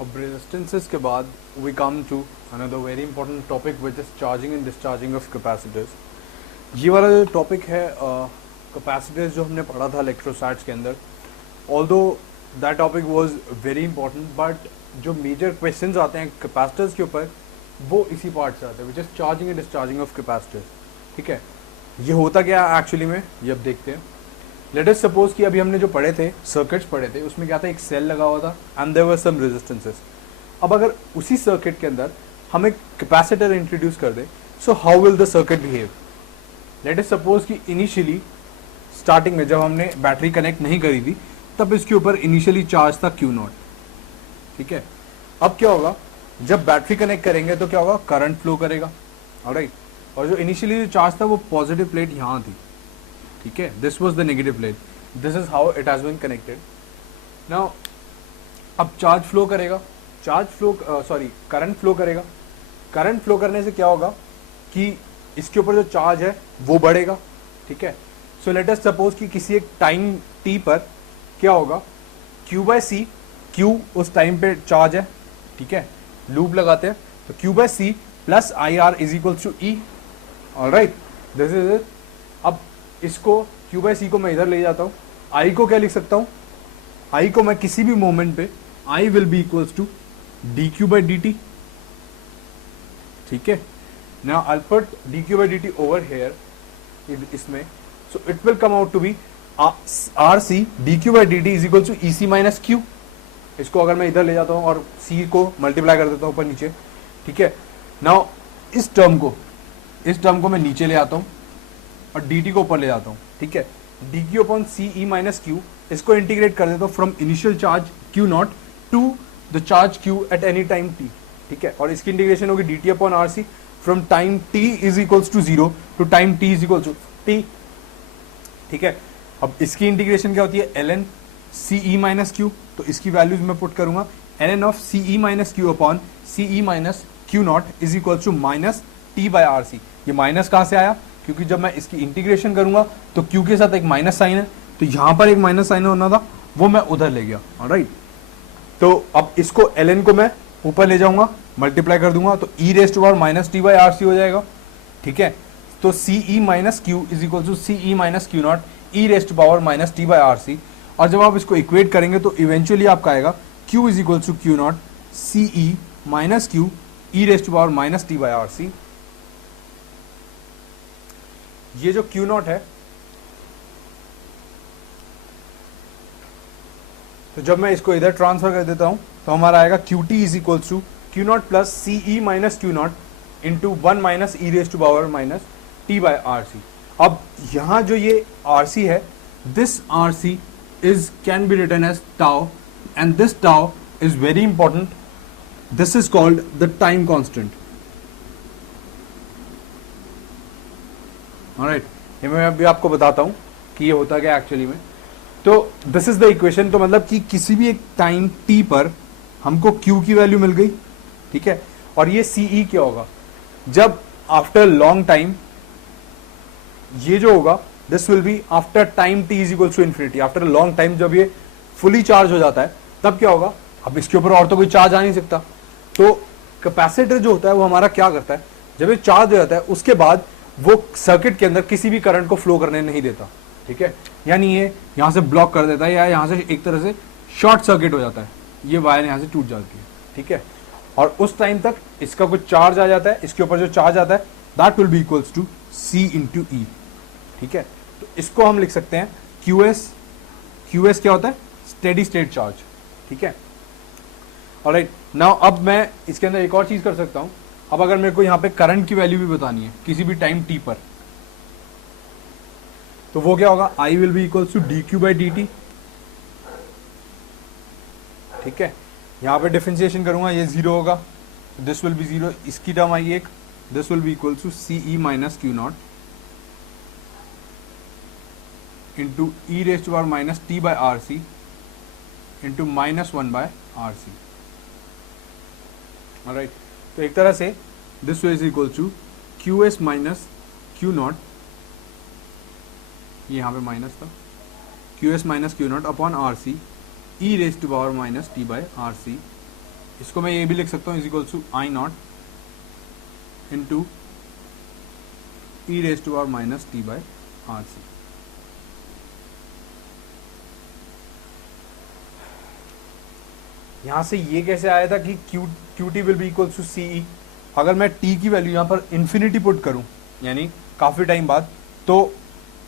अब रेजिस्टेंसेस के बाद we come to another very important topic which is charging and discharging of capacitors. ये वाला जो टॉपिक है कैपेसिटर्स जो हमने पढ़ा था इलेक्ट्रोस्टैट्स के अंदर, although that topic was very important, but जो मेजर क्वेश्चंस आते हैं कैपेसिटर्स के ऊपर वो इसी पार्ट से आते हैं, विच is charging and discharging of capacitors. ठीक है, ये होता क्या है एक्चुअली में, ये अब देखते हैं। लेट अस सपोज कि अभी हमने जो पढ़े थे सर्किट्स पढ़े थे, उसमें क्या था, एक सेल लगा हुआ था and there were some resistances. अब अगर उसी सर्किट के अंदर हम एक कैपेसिटर इंट्रोड्यूस कर दें, so how will the circuit behave. Let us suppose कि इनिशियली स्टार्टिंग में जब हमने बैटरी कनेक्ट नहीं करी थी तब इसके ऊपर इनिशियली चार्ज था Q0। ठीक है, अब क्या होगा, जब बैटरी कनेक्ट करेंगे तो क्या होगा, करंट फ्लो करेगा। ऑलराइट, और जो इनिशियली जो चार्ज था वो पॉजिटिव प्लेट यहाँ थी। ठीक है, this was the negative plate, this is how it has been connected. Now अब चार्ज फ्लो करेगा, करंट फ्लो करेगा। करंट फ्लो करने से क्या होगा कि इसके ऊपर जो चार्ज है वो बढ़ेगा। ठीक है, सो लेट अस सपोज कि किसी एक टाइम t पर क्या होगा, Q/C, Q उस टाइम पे चार्ज है। ठीक है, लूप लगाते हैं तो Q/C plus IR is equal to E। Alright, this is it. अब इसको Q/C को मैं इधर ले जाता हूँ, I को क्या लिख सकता हूँ, I को मैं किसी भी मोमेंट पे I will be equals to dQ/dt। ठीक है, now I put dQ/dt over here इसमें, so it will come out to be RC dQ/dt is equal to EC minus Q। इसको अगर मैं इधर ले जाता हूँ और C को मल्टीप्लाई कर देता हूँ ऊपर नीचे। ठीक है, नाउ इस टर्म को मैं नीचे ले आता हूँ और dt को ऊपर ले जाता हूँ। ठीक है, dq upon CE minus Q, इसको इंटीग्रेट कर देता हूँ from initial charge Q0 to the charge Q at any time t। ठीक है, और इसकी इंटीग्रेशन होगी dt upon RC from time t is equals to 0 to time t is equals to t। ठीक है, अब इसकी इंटीग्रेशन क्या होती है, ln CE माइनस Q, तो इसकी वैल्यूज मैं पुट करूंगा, ln of CE minus Q upon CE minus Q0 is equals to minus t by RC। ये माइनस कहाँ से आया, क्योंकि जब मैं इसकी इंटीग्रेशन करूंगा तो Q के साथ एक माइनस साइन है, तो यहां पर एक माइनस साइन होना था, वो मैं उधर ले गया। ऑलराइट, तो अब इसको ln को मैं ऊपर ले जाऊंगा, मल्टीप्लाई कर दूंगा, तो e raise to power minus T by R C हो जाएगा। ठीक है, तो CE minus Q is equal to CE minus Q0 e raise to power minus T by R C. और जब आप इसको इक्वेट करेंगे तो इवेंचुअली आपका आएगा Q is equal to Q0 CE minus Q e raise to power minus T by R C. ये जो Q0 है, तो जब मैं इसको इधर ट्रांसफर कर देता हूं तो हमारा आएगा QT is equal to Q0 plus CE minus Q0 into 1 minus E raise to power minus T by R C. अब यहां जो ये RC है, this RC is can be written as tau, and this tau is very important, this is called the time constant. Alright, ये मैं अभी आपको बताता हूं कि ये होता क्या एक्चुअली में। तो दिस इज द इक्वेशन, तो मतलब कि किसी भी एक टाइम t पर हमको Q की वैल्यू मिल गई। ठीक है, और ये CE क्या होगा, जब आफ्टर लॉन्ग टाइम ये जो होगा, this will be after time t is equal to infinity. After long time जब ये फुली चार्ज हो जाता है तब क्या होगा, अब इसके ऊपर और तो कोई चार्ज आ नहीं सकता। तो कैपेसिटर जो होता है वो हमारा क्या करता है, जब ये चार्ज हो जाता है उसके बाद वो सर्किट के अंदर किसी भी करंट को फ्लो करने नहीं देता। ठीक है, यानी ये यहां से ब्लॉक कर देता है या यहां से एक तरह से शॉर्ट सर्किट हो जाता है, ये वायर यहां से टूट जाती है। ठीक है, और उस टाइम तक इसका कुछ चार्ज आ जाता है, इसके ऊपर जो चार्ज आता है that will be equals to C into E। ठीक है, तो इसको हम लिख सकते हैं QS क्या होता है, स्टेडी स्टेट चार्ज। ठीक है, ऑलराइट, नाउ अब मैं इसके अंदर एक और चीज कर सकता हूं। अब अगर मेरे को यहाँ पे करंट की वैल्यू भी बतानी है किसी भी टाइम t पर, तो वो क्या होगा, I will be equals to dQ/dt। ठीक है, यहाँ पे डिफरेंशिएशन करूंगा, ये 0 होगा, दिस विल बी 0, इसकी टर्म आई एक, this will be equals to CE minus Q0 into E raise to power minus T by R C into minus 1 by R C. Alright, तो एक तरह से this is equal to QS minus Q0, ये यहाँ पे minus था, QS minus Q0 upon R C E raise to power minus T by R C इसको मैं ये भी लिख सकता हूँ is equals to I naught into E raise to R minus T by R C. यहां से ये कैसे आया था कि Q T will be equals to C E. अगर मैं टी की वैल्यू यहां पर इन्फिनिटी पुट करूं यानी काफी टाइम बाद, तो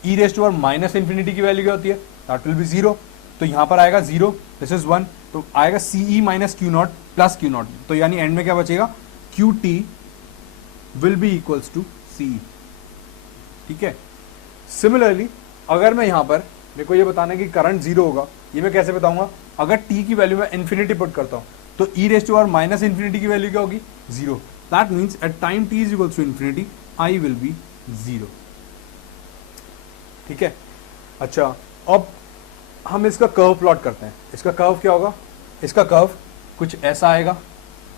E raise to R minus infinity की वैल्यू क्या होती है, दैट विल बी जीरो। तो यहां पर आएगा जीरो, दिस इज वन, तो आएगा C E minus Q naught plus Q naught, तो यानी एंड में क्या बचेगा, Q T will be equals to C E. ठीक है। सिमिलरली अगर मैं यहां पर, मेरे को ये बताना है कि करंट जीरो होगा, ये मैं कैसे बताऊंगा, अगर टी की वैल्यू में इन्फिनिटी पुट करता हूं तो E raise to R minus infinity की वैल्यू क्या होगी, zero. That means at time T is equals to infinity I will be zero. ठीक है। अच्छा, अब हम इसका कर्व प्लॉट करते हैं। इसका कर्व क्या होगा, इसका कर्व कुछ ऐसा आएगा।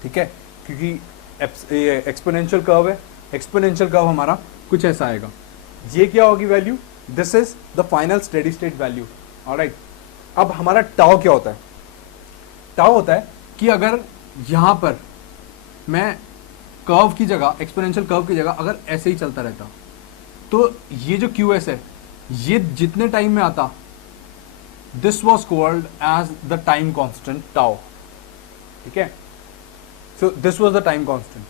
ठीक है, क्योंकि एक्सपोनेंशियल कर्व है, एक्सपोनेंशियल कर्व हमारा कुछ ऐसा आएगा। ये क्या होगी value, this is the final steady state value. Alright, अब हमारा टाउ क्या होता है, टाउ होता है कि अगर यहां पर मैं कर्व की जगह, एक्सपोनेंशियल कर्व की जगह अगर ऐसे ही चलता रहता, तो ये जो क्यू एस है ये जितने टाइम में आता, this was called as the time constant tau. ठीक है, so this was the time constant.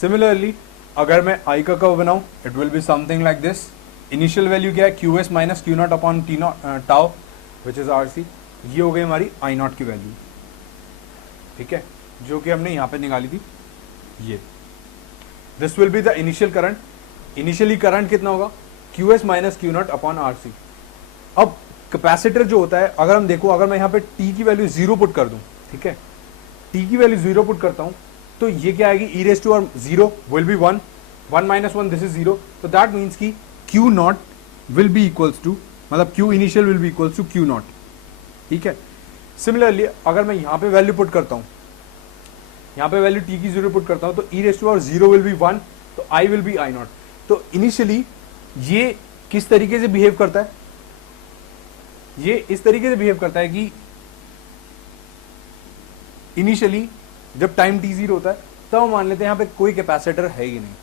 Similarly अगर मैं आई का कर्व बनाऊं, it will be something like this. Initial value क्या है, Q S minus Q not upon T not tau which is R C. ये हो गई हमारी आई नॉट की वैल्यू। ठीक है, जो कि हमने यहां पे निकाली थी ये। This will be the initial current. Initially current कितना होगा, Q S minus Q not upon R C. अब कैपेसिटर जो होता है, अगर हम देखो, अगर मैं यहां पे टी की वैल्यू जीरो पुट कर दूं, ठीक है, टी की वैल्यू जीरो पुट करता हूं, तो ये क्या आएगी, E raise to R zero will be one, one minus one this is zero. तो दैट मीन्स की Q naught will be equals to, मतलब Q initial will be equals to Q naught. ठीक है। सिमिलरली अगर मैं यहां पे value put करता हूं, यहां पे वैल्यू टी की जीरो पुट करता हूं, तो E raise to R zero will be one, तो I will be I naught. तो इनिशियली ये किस तरीके से बिहेव करता है, ये इस तरीके से बिहेव करता है कि इनिशियली जब टाइम टी जीरो होता है तब हम मान लेते हैं यहां पे कोई कैपेसिटर है ही नहीं।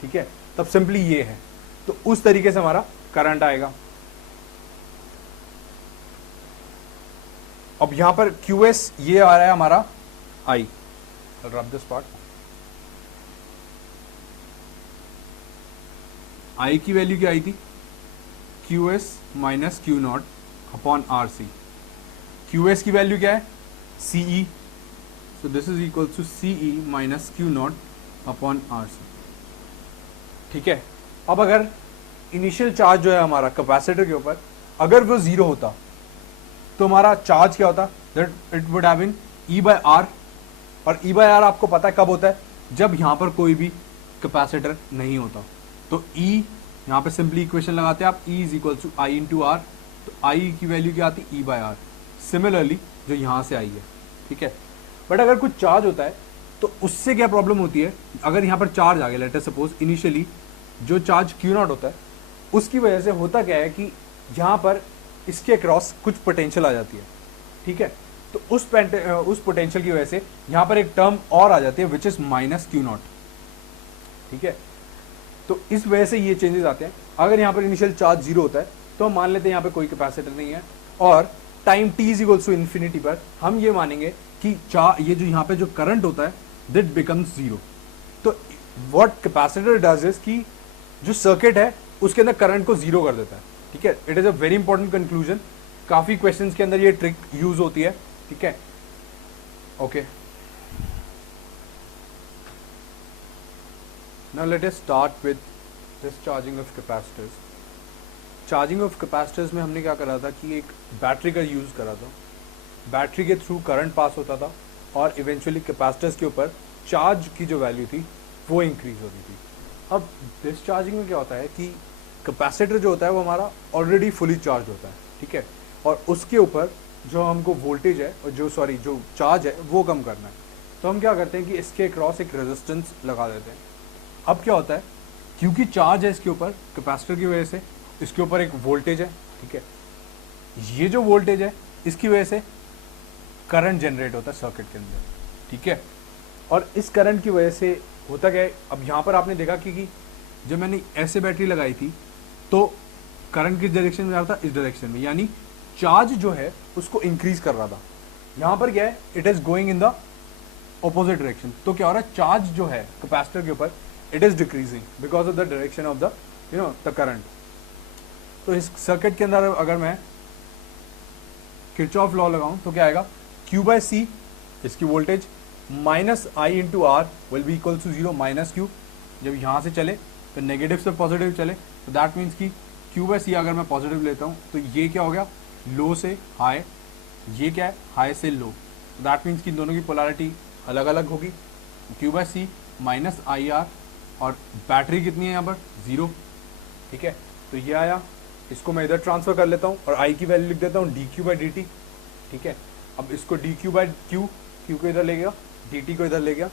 ठीक है, तब सिंपली ये है, तो उस तरीके से हमारा करंट आएगा। अब यहां पर क्यू एस ये आ रहा है हमारा आई, रब दिस पार्ट। आई की वैल्यू क्या आई थी, Q S minus Q not upon R C. Q S की वैल्यू क्या है, C E, so this is equal to C E minus Q not upon R C. ठीक है। अब अगर इनिशियल चार्ज जो है हमारा कैपेसिटर के ऊपर, अगर वो जीरो होता तो हमारा चार्ज क्या होता, that it would have been E by R. और ई बाय आर आपको पता है कब होता है, जब यहां पर कोई भी कैपेसिटर नहीं होता। तो ई यहां पे सिंपली इक्वेशन लगाते हैं आप, E is equal to I into R, तो आई की वैल्यू क्या आती, ई बाय आर। सिमिलरली जो यहां से आई है। ठीक है। बट अगर कुछ चार्ज होता है तो उससे क्या प्रॉब्लम होती है, अगर यहां पर चार्ज आ गया, लेट अस सपोज इनिशियली जो चार्ज क्यू नॉट होता है, उसकी वजह से होता क्या है कि यहां पर इसके अक्रॉस कुछ पोटेंशियल आ जाती है। ठीक है, तो उस पोटेंशियल की वजह से यहां पर एक टर्म और आ जाती है which is minus Q naught. ठीक है, तो इस वजह से ये चेंजेस आते हैं। अगर यहां पर इनिशियल चार्ज जीरो होता है तो हम मान लेते हैं यहां पे कोई कैपेसिटर नहीं है, और time T is equals to infinity पर हम ये मानेंगे कि ये जो यहाँ पे जो करंट होता है दैट बिकम्स जीरो। तो व्हाट कैपेसिटर डज इज कि जो सर्किट है उसके अंदर करंट को जीरो कर देता है। ठीक है, it is a very important conclusion. काफी क्वेश्चंस के अंदर ये ट्रिक यूज होती है। ठीक है, okay, now let us start with this charging of capacitors. Charging of capacitors में हमने क्या करा था कि एक बैटरी का यूज करा था। बैटरी के थ्रू करंट पास होता था और इवेंचुअली कैपेसिटर्स के ऊपर चार्ज की जो वैल्यू थी वो इंक्रीज होती थी। अब डिस्चार्जिंग में क्या होता है कि कैपेसिटर जो होता है वो हमारा ऑलरेडी फुली चार्ज होता है। ठीक है, और उसके ऊपर जो हमको वोल्टेज है और जो चार्ज है वो कम करना है, तो हम क्या करते हैं कि इसके क्रॉस एक रेजिस्टेंस लगा देते हैं। अब क्या होता है, क्योंकि चार्ज है इसके ऊपर कैपेसिटर की वजह से, इसके ऊपर एक वोल्टेज है। ठीक है, ये जो वोल्टेज है इसकी वजह से करंट जनरेट होता है सर्किट के अंदर, ठीक है। और इस करंट की वजह से होता क्या है, अब यहाँ पर आपने देखा कि जब मैंने ऐसे बैटरी लगाई थी तो करंट किस डायरेक्शन में जा रहा था, इस डायरेक्शन में, यानी चार्ज जो है उसको इंक्रीज कर रहा था। यहाँ पर क्या है, it is going in the opposite direction, तो क्या हो रहा है, चार्ज जो है कैपेसिटर के ऊपर it is decreasing because of the direction of the the current. तो इस सर्किट के अंदर अगर मैं किरचॉफ लॉ लगाऊं तो क्या आएगा, Q बाय सी, इसकी voltage minus I into R will be equal to zero, minus Q जब यहाँ से चले तो नेगेटिव से पॉजिटिव चले, तो दैट मीन्स कि Q बाय सी अगर मैं पॉजिटिव लेता हूँ तो ये क्या हो गया, लो से हाई, ये क्या है, हाई से लो, तो दैट मीन्स कि दोनों की पोलैरिटी अलग अलग होगी। Q by C minus I R, और बैटरी कितनी है यहाँ पर, जीरो, ठीक है। तो ये आया, इसको मैं इधर ट्रांसफर कर लेता हूँ और आई की वैल्यू लिख देता हूँ D Q by D T, ठीक है। अब इसको D Q by Q, Q को इधर ले गया, डी टी को इधर ले गया,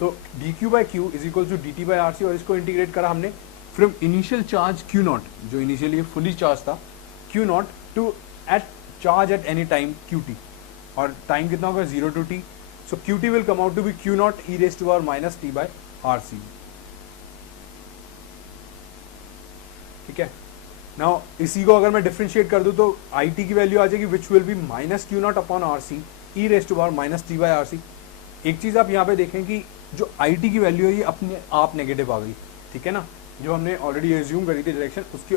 तो D Q by Q is equal to D T by R C, और इसको इंटीग्रेट करा हमने from initial charge Q not, जो इनिशियली फुली चार्ज था Q not, to at charge at any time Q T, और time कितना होगा, zero to T, so Q T will come out to be Q not E raise to power minus T by R C, ठीक है। Now इसी को अगर मैं differentiate कर दूं तो आई टी की वैल्यू आ जाएगी which will be minus Q not upon R C E raise to power minus T by R C. एक चीज आप यहाँ पे देखें कि जो आई टी की वैल्यू है ये अपने आप नेगेटिव आ गई, ठीक है ना, जो हमने ऑलरेडी एज्यूम करी थी डायरेक्शन, उसकी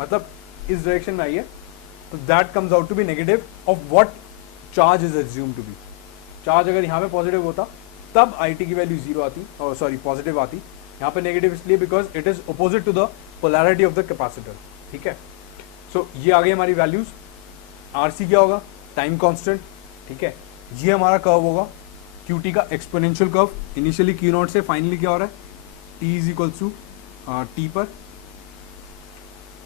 मतलब इस डायरेक्शन में आई है, तो that comes out to be negative of what charge is assume to be. Charge अगर यहाँ पे पॉजिटिव होता तब आई टी की वैल्यू जीरो आती, और सॉरी पॉजिटिव आती, यहाँ पे नेगेटिव इसलिए because it is opposite to the polarity of the capacitor, ठीक है। सो ये आ गई हमारी वैल्यूज। आरसी क्या होगा, टाइम कांस्टेंट, ठीक है। ये हमारा कर्व होगा क्यूटी का exponential curve, initially Q naught से फाइनली क्या हो रहा है, t is equal to t पर।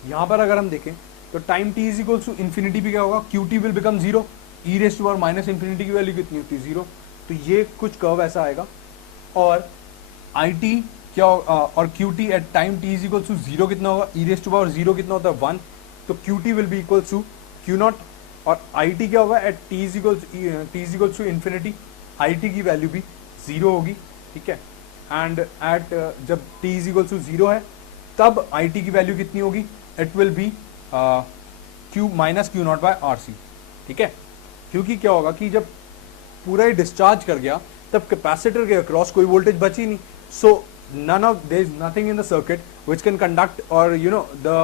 यहां पर अगर हम देखें तो time T is equal to infinity भी क्या होगा, Q T will become zero, e raise to power minus infinity की वैल्यू कितनी होती है, जीरो, तो ये कुछ कर्व ऐसा आएगा। और आई टी क्या और Q t at time T is equal to zero कितना होगा, e raise to power zero कितना होता है, वन, तो Q T will be equal to Q naught, और आई टी क्या होगा, at t is equal to infinity, I t की वैल्यू भी जीरो होगी, ठीक है। एंड एट जब t is equal to zero है तब आई टी की वैल्यू कितनी होगी, it will be Q minus Q naught by R C, ठीक है। क्योंकि क्या होगा कि जब पूरा ही डिस्चार्ज कर गया तब कैपेसिटर के अक्रॉस कोई वोल्टेज बची नहीं, सो none of there is nothing in the circuit which can conduct or the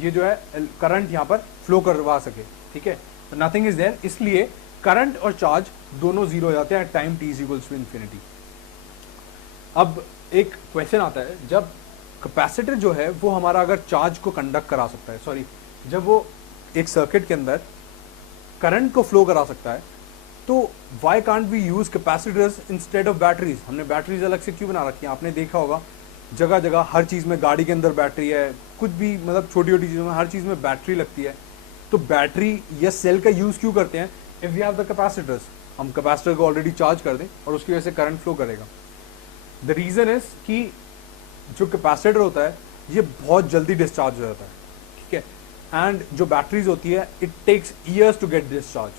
ये जो है करंट यहाँ पर फ्लो करवा सके, ठीक है, नथिंग इज देयर, इसलिए करंट और चार्ज दोनों जीरो हो जाते हैं time T is equals to infinity. अब एक क्वेश्चन आता है, जब कैपेसिटर जो है वो हमारा अगर चार्ज को कंडक्ट करा सकता है, सॉरी जब वो एक सर्किट के अंदर करंट को फ्लो करा सकता है, तो why can't we use capacitors instead of batteries. हमने बैटरीज अलग से क्यों बना रखी है, आपने देखा होगा जगह जगह हर चीज़ में, गाड़ी के अंदर बैटरी है, कुछ भी मतलब छोटी छोटी चीज़ों में हर चीज़ में बैटरी लगती है, तो बैटरी या सेल का यूज़ क्यों करते हैं, if we have the capacitors, हम कैपेसिटर को ऑलरेडी चार्ज कर दें और उसकी वजह से करंट फ्लो करेगा। द रीज़न इज कि जो कैपेसिटर होता है ये बहुत जल्दी डिस्चार्ज हो जाता है, ठीक है, एंड जो बैटरीज होती है it takes years to get discharge,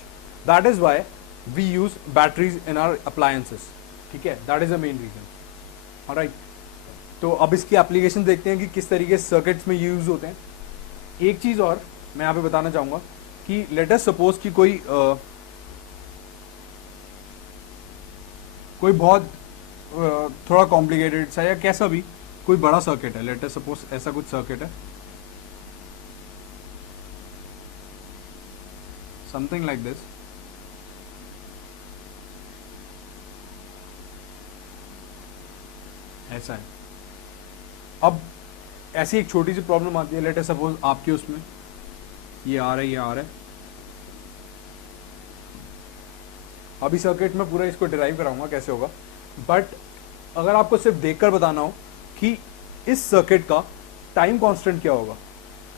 that is why we use batteries in our appliances, ठीक है, that is the main reason. Alright, तो अब इसकी एप्लीकेशन देखते हैं कि किस तरीके से सर्किट्स में यूज होते हैं। एक चीज़ और मैं यहाँ पे बताना चाहूँगा कि लेट अस सपोज कि कोई बहुत थोड़ा कॉम्प्लिकेटेड सा या कैसा भी कोई बड़ा सर्किट है, लेट अस सपोज ऐसा कुछ सर्किट है, समथिंग लाइक दिस, ऐसा है। अब ऐसी एक छोटी सी प्रॉब्लम आती है, लेट अस सपोज आपके उसमें ये आ रहा है, ये आ रहा है, अभी सर्किट में पूरा इसको डिराइव कराऊंगा कैसे होगा, बट अगर आपको सिर्फ देखकर बताना हो कि इस सर्किट का टाइम कांस्टेंट क्या होगा,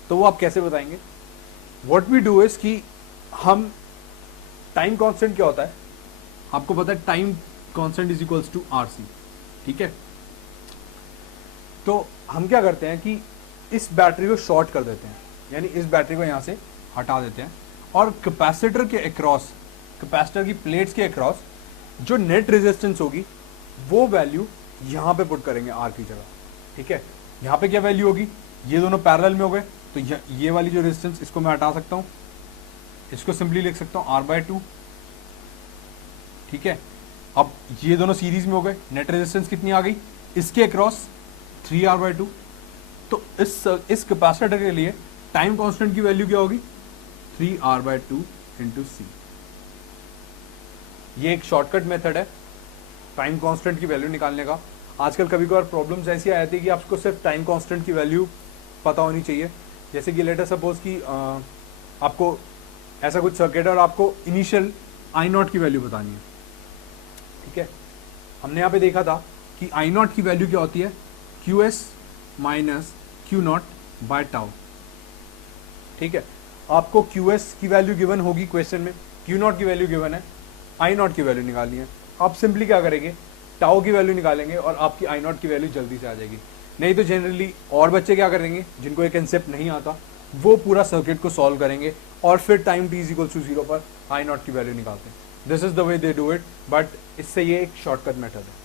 तो वो आप कैसे बताएंगे। व्हाट वी डू इज कि हम टाइम कांस्टेंट क्या होता है, आपको पता है time constant is equals to R C, ठीक है। तो हम क्या करते हैं कि इस बैटरी को शॉर्ट कर देते हैं, यानी इस बैटरी को यहाँ से हटा देते हैं और कैपेसिटर के अक्रॉस, कैपेसिटर की प्लेट्स के अक्रॉस जो नेट रेजिस्टेंस होगी वो वैल्यू यहां पे पुट करेंगे आर की जगह। ठीक है, यहां पे क्या वैल्यू होगी, ये दोनों पैरेलल में हो गए तो ये वाली जो रेजिस्टेंस इसको मैं हटा सकता हूं, इसको सिंपली लिख सकता हूं R/2। ठीक है, अब ये दोनों सीरीज में हो गए, नेट रेजिस्टेंस कितनी आ गई, इसके अक्रॉस 3R/2। तो इस कैपेसिटर के लिए टाइम कांस्टेंट की वैल्यू क्या होगी, 3R/2 इंटू सी। ये एक शॉर्टकट मेथड है टाइम कांस्टेंट की वैल्यू निकालने का। आजकल कभी कभार प्रॉब्लम्स ऐसी आ जाती है कि आपको सिर्फ टाइम कांस्टेंट की वैल्यू पता होनी चाहिए। जैसे कि लेटर सपोज कि आपको ऐसा कुछ सर्किट है और आपको इनिशियल I0 की वैल्यू बतानी है। ठीक है, हमने यहाँ पे देखा था कि I0 की वैल्यू क्या होती है, QS minus Q0 bye tau. ठीक है, आपको QS की वैल्यू गिवन होगी क्वेश्चन में, Q0 की वैल्यू गिवन है, I0 की वैल्यू निकालनी है। आप सिंपली क्या करेंगे, टाउ की वैल्यू निकालेंगे और आपकी I0 की वैल्यू जल्दी से आ जाएगी। नहीं तो जनरली और बच्चे क्या करेंगे जिनको एक कंसेप्ट नहीं आता, वो पूरा सर्किट को सॉल्व करेंगे और फिर टाइम t = 0 पर I0 की वैल्यू निकालते हैं। This is the way they do it, but इससे ये एक शॉर्टकट मेथड है।